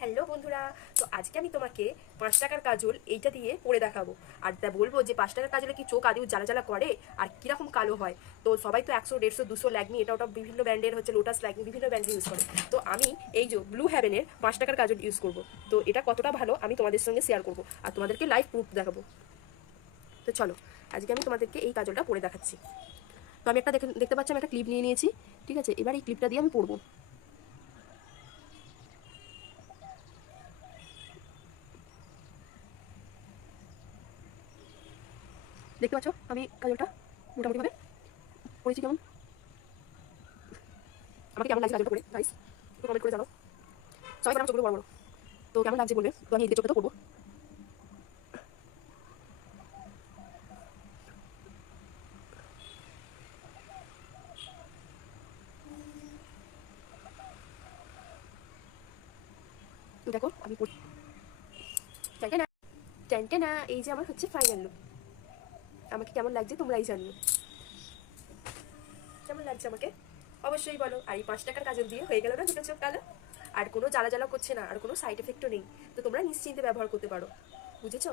Hello বন্ধুরা, তো আজকে আমি তোমাকে 5 টাকার কাজল এইটা দিয়ে পরে দেখাবো। আর তা বলবো যে 5 টাকার কাজলে কি চোখ আদেও জ্বালা জ্বালা করে আর কিরকম কালো হয়। তো সবাই তো 100, 150, 200 ল্যাকমি, এটা ওটা বিভিন্ন ব্র্যান্ডের হচ্ছে, লোটাস ল্যাকমি বিভিন্ন ব্র্যান্ডের ইউজ করে। তো আমি এই যে ব্লু হ্যাভেনের 5 টাকার কাজল ইউজ করব। তো এটা কতটা ভালো আমি তোমাদের সঙ্গে শেয়ার করবো আর তোমাদেরকে লাইভ প্রুফ দেখাবো। তো চলো, আজকে আমি তোমাদেরকে এই কাজলটা পরে দেখাচ্ছি। তো আমি একটা দেখতে পাচ্ছি, আমি একটা ক্লিপ নিয়ে নিয়েছি। ঠিক আছে, এবার এই ক্লিপটা দিয়ে আমি পরবো। দেখতে পাচ্ছ আমি কাজলটা মোটামুটিভাবে পরেছি। কেমন আমাকে কেমন লাগছে কাজলটা পরে গাইস একটু কমেন্ট করে জানাও। সবাই আমার চোখগুলো বড় বড়, তো কেমন লাগছে বলবে। তো আমি এদিকে চোখটা তো করবো। দেখো আমি টানটানা টানটানা, এই যে আমার হচ্ছে ফাইনাল লুক। আমাকে কেমন লাগছে তোমরাই জানিও। কেমন লাগছে আমাকে অবশ্যই বলো। আর এই 5 টাকার কাজল দিয়ে হয়ে গেল না দুটো চোখ কালো, আর কোনো জ্বালা জ্বালা করছে না, আর কোনো সাইড এফেক্টও নেই। তো তোমরা নিশ্চিন্তে ব্যবহার করতে পারো, বুঝেছো।